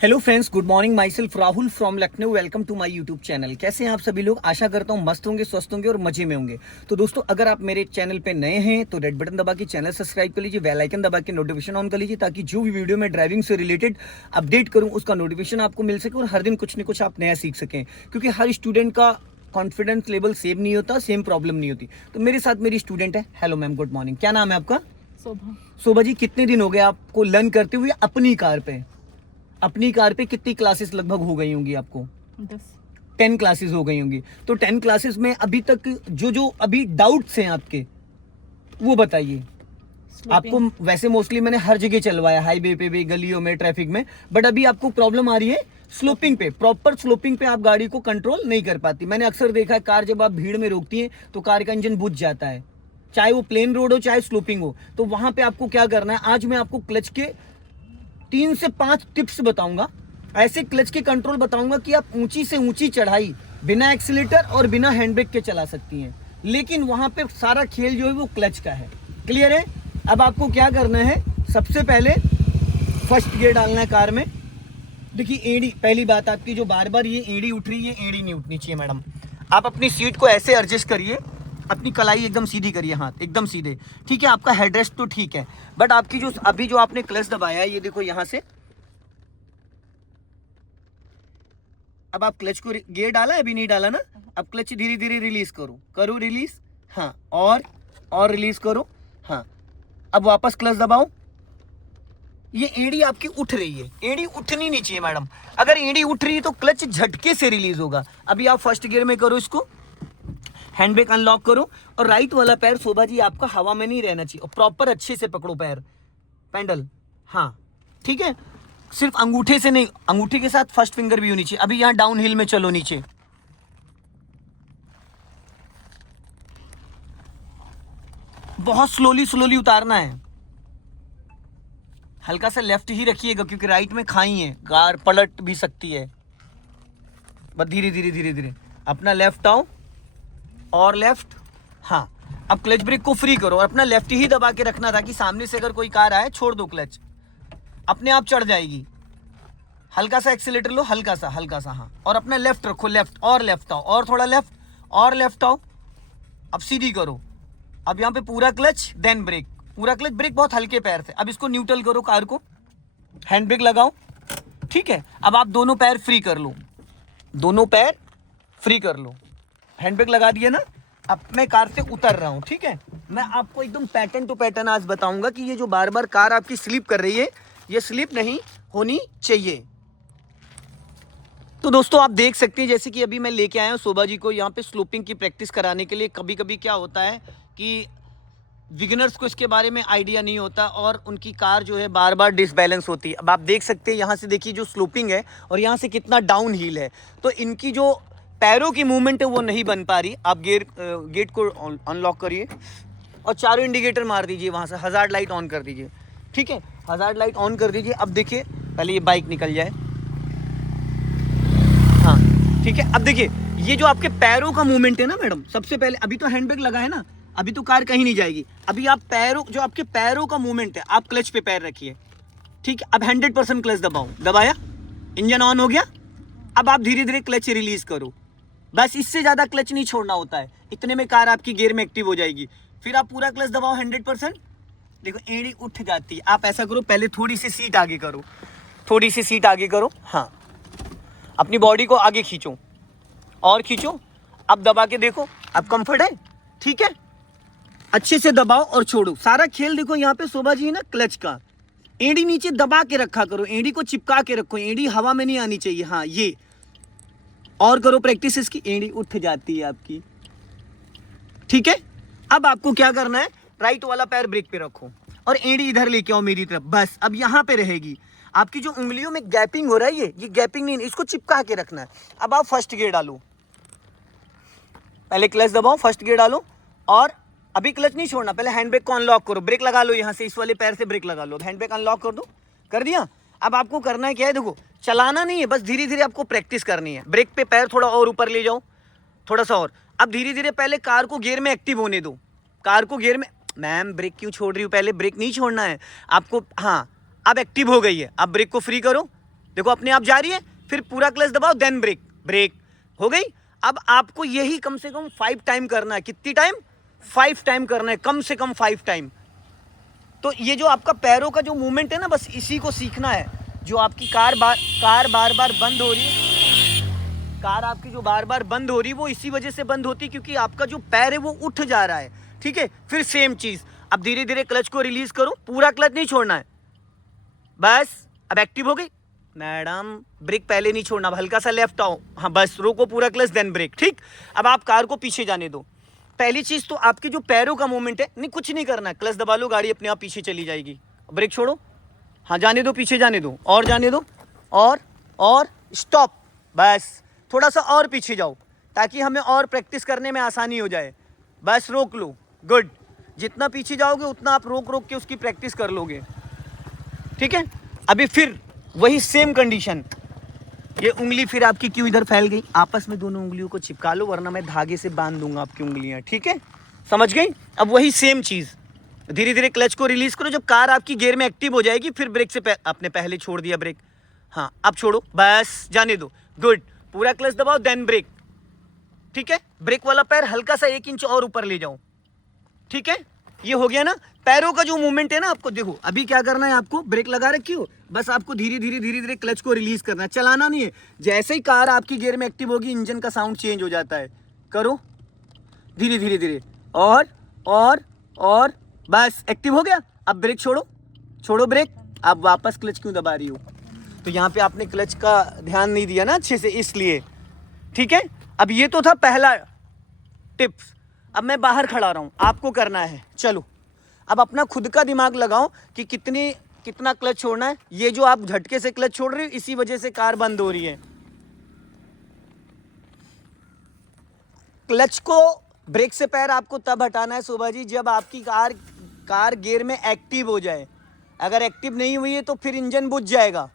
Hello friends, good morning. Myself Rahul from Lucknow. Welcome to my YouTube channel. कैसे हैं आप सभी लोग? आशा करता हूं मस्त होंगे, स्वस्थ होंगे और मजे में होंगे। तो दोस्तों, अगर आप मेरे चैनल पे नए हैं तो रेड बटन दबा के चैनल सब्सक्राइब कर लीजिए, बेल आइकन दबा के नोटिफिकेशन ऑन कर लीजिए, ताकि जो भी वीडियो मैं ड्राइविंग से रिलेटेड अपडेट करूँ उसका नोटिफिकेशन आपको मिल सके और हर दिन कुछ न कुछ आप नया सीख सकें। क्योंकि हर स्टूडेंट का कॉन्फिडेंस लेवल सेम नहीं होता, सेम प्रॉब्लम नहीं होती। तो मेरे साथ मेरी स्टूडेंट है। Hello ma'am, good morning. क्या नाम है आपका? शोभा। शोभा जी, कितने दिन हो गए आपको लर्न करते हुए अपनी कार पे? अपनी कार पे कितनी क्लासेस लगभग हो गई होंगी आपको? 10। 10 क्लासेस हो गई होंगी। तो 10 क्लासेस में अभी तक जो अभी डाउट्स हैं आपके, वो बताइए। आपको वैसे मोस्टली मैंने हर जगह चलवाया, हाईवे पे भी, गलियों में, ट्रैफिक में, बट अभी आपको प्रॉब्लम आ रही है स्लोपिंग पे। प्रॉपर स्लोपिंग पे आप गाड़ी को कंट्रोल नहीं कर पाती। मैंने अक्सर देखा है, कार जब आप भीड़ में रोकती है तो कार का इंजन बुझ जाता है, चाहे वो प्लेन रोड हो चाहे स्लोपिंग हो। तो वहां पे आपको क्या करना है, आज मैं आपको क्लच के 3 से 5 टिप्स बताऊंगा। ऐसे क्लच के कंट्रोल बताऊंगा कि आप ऊंची से ऊंची चढ़ाई बिना एक्सीलेटर और बिना हैंड ब्रेक के चला सकती हैं। लेकिन वहां पे सारा खेल जो है वो क्लच का है। क्लियर है? अब आपको क्या करना है, सबसे पहले फर्स्ट गियर डालना है कार में। देखिए एड़ी, पहली बात आपकी जो बार बार ये एड़ी उठ रही है, एड़ी नहीं उठनी चाहिए मैडम। आप अपनी सीट को ऐसे एडजस्ट करिए, अपनी कलाई एकदम सीधी करिए, हाथ एकदम सीधे। ठीक है, आपका हेडरेस्ट तो ठीक है, बट आपकी जो अभी जो आपने क्लच दबाया है, ये देखो यहां से, अब आप क्लच को गियर डाला है, अभी नहीं डाला ना। अब क्लच धीरे धीरे रिलीज करो, करो रिलीज, हाँ, और रिलीज करो, हाँ। अब वापस क्लच दबाओ। ये एड़ी आपकी उठ रही है, एड़ी उठनी नहीं चाहिए मैडम। अगर एड़ी उठ रही है तो क्लच झटके से रिलीज होगा। अभी आप फर्स्ट गियर में करो इसको, हैंड ब्रेक अनलॉक करो, और राइट वाला पैर शोभा जी आपका हवा में नहीं रहना चाहिए, और प्रॉपर अच्छे से पकड़ो पैर, पैडल, हाँ, ठीक है। सिर्फ अंगूठे से नहीं, अंगूठे के साथ फर्स्ट फिंगर भी होनी चाहिए। अभी यहां डाउन हिल में चलो नीचे, बहुत स्लोली स्लोली उतारना है। हल्का सा लेफ्ट ही रखिएगा, क्योंकि राइट में खाई है, कार पलट भी सकती है। बस धीरे धीरे धीरे धीरे अपना लेफ्ट आओ, और लेफ्ट, हाँ। अब क्लच ब्रेक को फ्री करो और अपना लेफ्ट ही दबा के रखना था, कि सामने से अगर कोई कार आए छोड़ दो क्लच, अपने आप चढ़ जाएगी। हल्का सा एक्सीलेटर लो, हल्का सा, हाँ, और अपना लेफ्ट रखो, लेफ्ट, और लेफ्ट आओ, और थोड़ा लेफ्ट, और लेफ्ट आओ। अब सीधी करो। अब यहाँ पे पूरा क्लच, देन ब्रेक, पूरा क्लच, ब्रेक बहुत हल्के पैर से। अब इसको न्यूट्रल करो कार को, हैंड ब्रेक लगाओ, ठीक है। अब आप दोनों पैर फ्री कर लो, दोनों पैर फ्री कर लो, हैंड ब्रेक लगा दिया ना। अब मैं कार से उतर रहा हूँ, ठीक है। मैं आपको एकदम पैटर्न टू पैटर्न आज बताऊंगा कि ये जो बार बार कार आपकी स्लिप कर रही है, ये स्लिप नहीं होनी चाहिए। तो दोस्तों, आप देख सकते हैं, जैसे कि अभी मैं लेके आया हूँ शोभा जी को यहाँ पे स्लोपिंग की प्रैक्टिस कराने के लिए। कभी कभी क्या होता है कि बिगिनर्स को इसके बारे में आइडिया नहीं होता और उनकी कार जो है बार बार डिसबैलेंस होती है। अब आप देख सकते हैं यहाँ से, देखिए जो स्लोपिंग है और यहाँ से कितना डाउन हिल है, तो इनकी जो पैरों की मूवमेंट है वो नहीं बन पा रही। आप गेट को अनलॉक करिए और चारों इंडिकेटर मार दीजिए, वहाँ से हज़ार्ड लाइट ऑन कर दीजिए, ठीक है। हज़ार्ड लाइट ऑन कर दीजिए। अब देखिए, पहले ये बाइक निकल जाए, हाँ, ठीक है। अब देखिए, ये जो आपके पैरों का मूवमेंट है ना मैडम, सबसे पहले, अभी तो हैंड ब्रेक लगा है ना, अभी तो कार कहीं नहीं जाएगी। अभी आप पैरों, जो आपके पैरों का मूवमेंट है, आप क्लच पे पैर रखिए, ठीक है। अब 100% क्लच दबाओ, दबाया, इंजन ऑन हो गया। अब आप धीरे धीरे क्लच रिलीज करो, बस, इससे ज्यादा क्लच नहीं छोड़ना होता है। इतने में कार आपकी गियर में एक्टिव हो जाएगी। फिर आप पूरा क्लच दबाओ 100%। देखो एड़ी उठ जाती है। आप ऐसा करो, पहले थोड़ी सी सीट आगे करो, थोड़ी सी सीट आगे करो, हाँ, अपनी बॉडी को आगे खींचो, और खींचो। अब दबा के देखो, अब कंफर्ट है, ठीक है। अच्छे से दबाओ और छोड़ो। सारा खेल देखो यहाँ पे शोभा जी है ना, क्लच का। एड़ी नीचे दबा के रखा करो, एड़ी को चिपका के रखो, एड़ी हवा में नहीं आनी चाहिए, हाँ, ये। और करो प्रैक्टिस इसकी, एड़ी उठ जाती है आपकी, ठीक है। अब आपको क्या करना है, राइट वाला पैर ब्रेक पे रखो और एड़ी इधर लेके आओ मेरी तरफ, बस। अब यहाँ पे रहेगी आपकी जो उंगलियों में गैपिंग हो रहा है, ये गैपिंग नहीं, इसको चिपका के रखना है। अब आप फर्स्ट गियर डालो, पहले क्लच दबाओ, फर्स्ट गियर डालो, और अभी क्लच नहीं छोड़ना, पहले हैंड ब्रेक को अनलॉक करो, ब्रेक लगा लो, यहाँ से इस वाले पैर से ब्रेक लगा लो, हैंड ब्रेक अनलॉक कर दो, कर दिया। अब आपको करना है क्या है, देखो, चलाना नहीं है, बस धीरे धीरे आपको प्रैक्टिस करनी है। ब्रेक पे पैर थोड़ा और ऊपर ले जाओ, थोड़ा सा और। अब धीरे धीरे पहले कार को गियर में एक्टिव होने दो, कार को गियर में। मैम ब्रेक क्यों छोड़ रही हूँ, पहले ब्रेक नहीं छोड़ना है आपको, हाँ। अब एक्टिव हो गई है, अब ब्रेक को फ्री करो, देखो अपने आप जा रही है, फिर पूरा क्लच दबाओ देन ब्रेक, ब्रेक हो गई। अब आपको यही कम से कम 5 टाइम करना है। कितनी टाइम? 5 टाइम करना है, कम से कम 5 टाइम। तो ये जो आपका पैरों का जो मूवमेंट है ना, बस इसी को सीखना है। जो आपकी कार बार बार बंद हो रही है, कार आपकी जो बार बार बंद हो रही है वो इसी वजह से बंद होती है क्योंकि आपका जो पैर है वो उठ जा रहा है। ठीक है, फिर सेम चीज, अब धीरे धीरे क्लच को रिलीज करो, पूरा क्लच नहीं छोड़ना है। बस अब एक्टिव हो गई मैडम, ब्रेक पहले नहीं छोड़ना, हल्का सा लेफ्ट आओ, हाँ बस रोको पूरा क्लच देन ब्रेक। ठीक, अब आप कार को पीछे जाने दो। पहली चीज तो आपके जो पैरों का मूवमेंट है, नहीं कुछ नहीं करना है, क्लच दबा लो, गाड़ी अपने आप पीछे चली जाएगी। ब्रेक छोड़ो, हाँ जाने दो, पीछे जाने दो, और जाने दो, और स्टॉप। बस थोड़ा सा और पीछे जाओ ताकि हमें और प्रैक्टिस करने में आसानी हो जाए। बस रोक लो, गुड। जितना पीछे जाओगे उतना आप रोक रोक के उसकी प्रैक्टिस कर लोगे। ठीक है, अभी फिर वही सेम कंडीशन, ये उंगली फिर आपकी क्यों इधर फैल गई, आपस में दोनों उंगलियों को चिपका लो वरना मैं धागे से बांध दूंगा आपकी उंगलियां। ठीक है, समझ गई? अब वही सेम चीज, धीरे धीरे क्लच को रिलीज करो। जब कार आपकी गियर में एक्टिव हो जाएगी फिर ब्रेक से आपने पहले छोड़ दिया ब्रेक, हाँ अब छोड़ो, बस जाने दो, गुड। पूरा क्लच दबाओ देन ब्रेक। ठीक है, ब्रेक वाला पैर हल्का सा 1 इंच और ऊपर ले जाओ। ठीक है, ये हो गया ना। पैरों का जो मूवमेंट है ना, आपको देखो अभी क्या करना है, आपको ब्रेक लगा रखी हो, बस आपको धीरे धीरे क्लच को रिलीज करना है, चलाना नहीं है। जैसे ही कार आपकी गियर में एक्टिव होगी इंजन का साउंड चेंज हो जाता है। करो धीरे धीरे, और बस एक्टिव हो गया। अब ब्रेक छोड़ो ब्रेक। अब वापस क्लच क्यों दबा रही हो? तो यहाँ पे आपने क्लच का ध्यान नहीं दिया ना अच्छे से, इसलिए। ठीक है, अब ये तो था पहला टिप्स। अब मैं बाहर खड़ा रहा हूँ, आपको करना है। चलो अब अपना खुद का दिमाग लगाओ कि कितना क्लच छोड़ना है। ये जो आप झटके से क्लच छोड़ रहे हो इसी वजह से कार बंद हो रही है। क्लच को, ब्रेक से पैर आपको तब हटाना है शोभा जी जब आपकी कार गियर में एक्टिव हो जाए। अगर एक्टिव नहीं हुई है तो फिर इंजन बुझ जाएगा।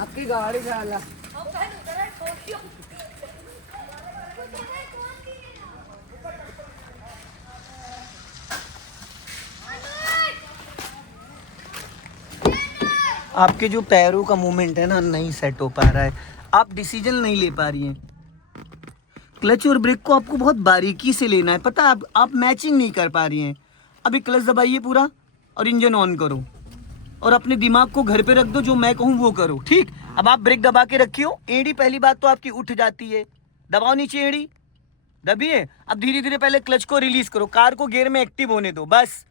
आपकी गाड़ी खाला आपके जो पैरों का मूवमेंट है ना नहीं सेट हो पा रहा है, आप डिसीजन नहीं ले पा रही हैं। क्लच और ब्रेक को आपको बहुत बारीकी से लेना है, पता है आप मैचिंग नहीं कर पा रही हैं। अभी क्लच दबाइए पूरा और इंजन ऑन करो और अपने दिमाग को घर पे रख दो, जो मैं कहूँ वो करो। ठीक, अब आप ब्रेक दबा के रखियो, एड़ी पहली बात तो आपकी उठ जाती है, दबाओ नीचे एड़ी, दबिए। अब धीरे धीरे पहले क्लच को रिलीज करो, कार को गियर में एक्टिव होने दो, बस।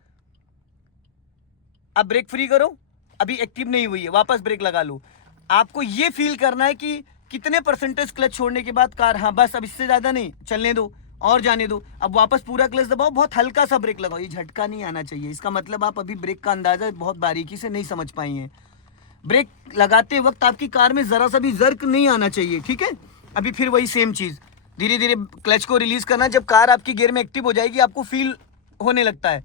अब ब्रेक फ्री करो, अभी एक्टिव नहीं हुई है, वापस ब्रेक लगा लो। आपको ये फील करना है कि कितने परसेंटेज क्लच छोड़ने के बाद कार, हाँ बस अब इससे ज्यादा नहीं, चलने दो और जाने दो। अब वापस पूरा क्लच दबाओ, बहुत हल्का सा ब्रेक लगाओ, ये झटका नहीं आना चाहिए। इसका मतलब आप अभी ब्रेक का अंदाजा बहुत बारीकी से नहीं समझ पाई हैं। ब्रेक लगाते वक्त आपकी कार में जरा सा भी जर्क नहीं आना चाहिए। ठीक है, अभी फिर वही सेम चीज, धीरे धीरे क्लच को रिलीज करना। जब कार आपकी गियर में एक्टिव हो जाएगी आपको फील होने लगता है,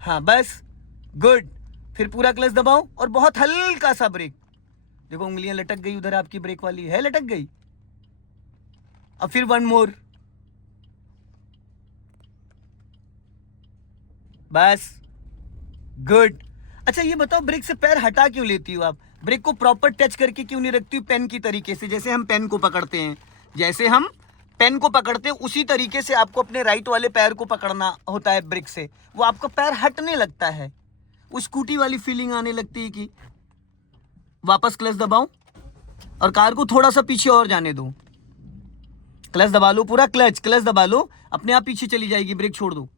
हाँ बस गुड। फिर पूरा क्लच दबाओ और बहुत हल्का सा ब्रेक। देखो उंगलियां लटक गई उधर, आपकी ब्रेक वाली है लटक गई। अब फिर 1 मोर, बस गुड। अच्छा ये बताओ, ब्रेक से पैर हटा क्यों लेती हो आप? ब्रेक को प्रॉपर टच करके क्यों नहीं रखती हो पेन की तरीके से? जैसे हम पेन को पकड़ते हैं, जैसे हम पेन को पकड़ते हैं उसी तरीके से आपको अपने राइट वाले पैर को पकड़ना होता है ब्रेक से। वो आपका पैर हटने लगता है, वो स्कूटी वाली फीलिंग आने लगती है कि वापस क्लच दबाओ और कार को थोड़ा सा पीछे और जाने दो। क्लच दबा लो, पूरा क्लच दबा लो, अपने आप पीछे चली जाएगी। ब्रेक छोड़ दो,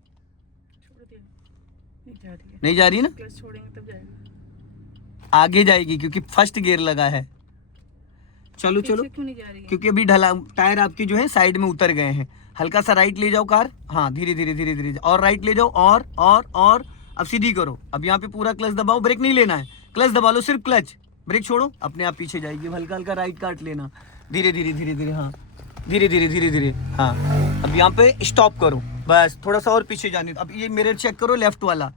नहीं जा रही ना, क्लच छोड़ेंगे तब जाएगी, आगे जाएगी क्योंकि फर्स्ट गियर लगा है। चलो क्यों नहीं जा रही है? क्योंकि अभी टायर आपकी जो है साइड में उतर गए हैं। हल्का सा राइट ले जाओ कार, हाँ धीरे धीरे और राइट ले जाओ, और अब सीधी करो। अब यहाँ पे पूरा क्लच दबाओ, ब्रेक नहीं लेना है, क्लच दबा लो, सिर्फ क्लच, ब्रेक छोड़ो, अपने आप पीछे जाएगी। हल्का हल्का राइट काट लेना, धीरे धीरे, हाँ धीरे धीरे, हाँ। अब यहाँ पे स्टॉप करो, बस थोड़ा सा और पीछे जाने दो। अब ये मिरर चेक करो लेफ्ट वाला,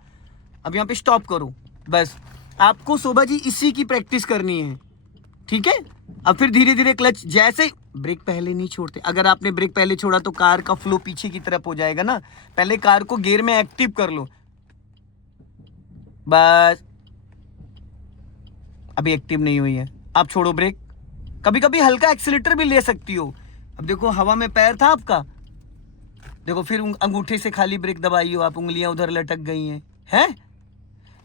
अब यहाँ पे स्टॉप करो, बस। आपको शोभा जी इसी की प्रैक्टिस करनी है, ठीक है। अब फिर धीरे धीरे क्लच, जैसे ब्रेक पहले नहीं छोड़ते, अगर आपने ब्रेक पहले छोड़ा तो कार का फ्लो पीछे की तरफ हो जाएगा ना। पहले कार को गियर में एक्टिव कर लो, बस। अभी एक्टिव नहीं हुई है, आप छोड़ो ब्रेक। कभी कभी हल्का एक्सीलेटर भी ले सकती हो। अब देखो हवा में पैर था आपका, देखो फिर अंगूठे से खाली ब्रेक दबाई हो आप, उंगलियां उधर लटक गई हैं।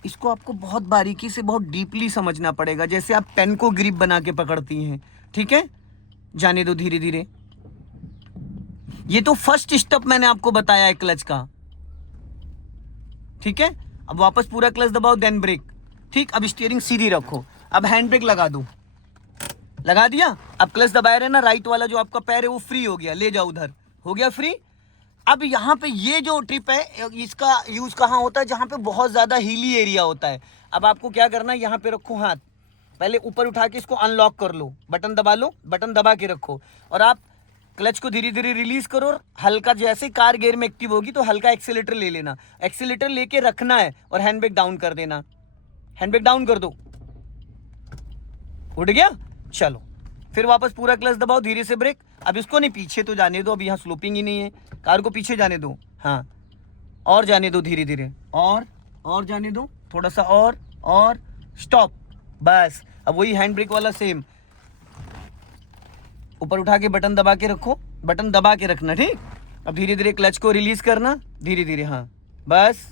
इसको आपको बहुत बारीकी से, बहुत डीपली समझना पड़ेगा, जैसे आप पेन को ग्रिप बना के पकड़ती हैं, ठीक है। जाने दो धीरे धीरे। ये तो फर्स्ट स्टेप मैंने आपको बताया है क्लच का, ठीक है। अब वापस पूरा क्लच दबाओ, देन ब्रेक, ठीक। अब स्टीयरिंग सीधी रखो, अब हैंड ब्रेक लगा दो, लगा दिया। अब क्लच दबाए रहे ना, राइट वाला जो आपका पैर है वो फ्री हो गया, ले जाओ उधर, हो गया फ्री। अब यहाँ पे ये जो ट्रिप है, इसका यूज कहाँ होता है, जहाँ पे बहुत ज्यादा हीली एरिया होता है। अब आपको क्या करना है, यहाँ पे रखो हाथ, पहले ऊपर उठा के इसको अनलॉक कर लो, बटन दबा लो, बटन दबा के रखो, और आप क्लच को धीरे धीरे रिलीज करो, और हल्का जैसे कार गियर में एक्टिव होगी तो हल्का एक्सीलेटर ले लेना, एक्सीलेटर लेके रखना है, और हैंड ब्रेक डाउन कर देना, हैंड ब्रेक डाउन कर दो, उठ गया। चलो फिर वापस पूरा क्लच दबाओ, धीरे से ब्रेक। अब इसको नहीं, पीछे तो जाने दो, अब यहाँ स्लोपिंग ही नहीं है, कार को पीछे जाने दो, हाँ, और जाने दो धीरे धीरे, और जाने दो थोड़ा सा, और स्टॉप, बस। अब वही हैंड ब्रेक वाला सेम, ऊपर उठा के बटन दबा के रखो, बटन दबा के रखना, ठीक। अब धीरे धीरे क्लच को रिलीज करना, धीरे धीरे, हाँ बस।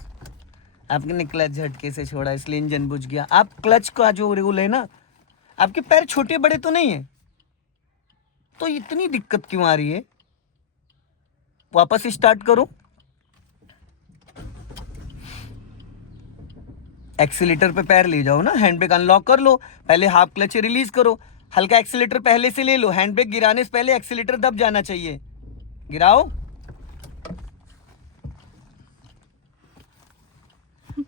आपने क्लच झटके से छोड़ा इसलिए इंजन बुझ गया। आप क्लच का जो रूल है ना, आपके पैर छोटे बड़े तो नहीं है, तो इतनी दिक्कत क्यों आ रही है। वापस स्टार्ट करो, एक्सीलेटर पे पैर ले जाओ ना, हैंड ब्रेक अनलॉक कर लो, पहले हाफ क्लच रिलीज करो, हल्का एक्सीलेटर पहले से ले लो, हैंड ब्रेक गिराने से पहले एक्सीलेटर दब जाना चाहिए, गिराओ,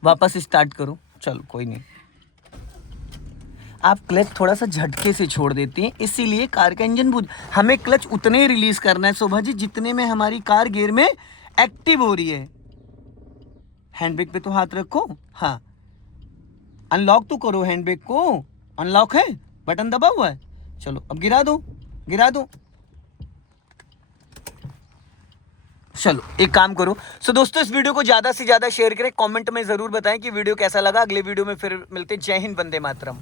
वापस स्टार्ट करो। चलो कोई नहीं, आप क्लच थोड़ा सा झटके से छोड़ देती हैं, इसीलिए कार का इंजन बुझ। हमें क्लच उतने ही रिलीज करना है शोभा जी, जितने में हमारी कार गियर में एक्टिव हो रही है। हैंड ब्रेक पे तो हाथ रखो, हाँ, अनलॉक तो करो, हैंड ब्रेक को अनलॉक है, बटन दबा हुआ है। चलो अब गिरा दो, गिरा दो। चलो एक काम करो, सो दोस्तों इस वीडियो को ज्यादा से ज्यादा शेयर करें, कमेंट में जरूर बताएं कि वीडियो कैसा लगा। अगले वीडियो में फिर मिलते हैं। जय हिंद, वंदे मातरम।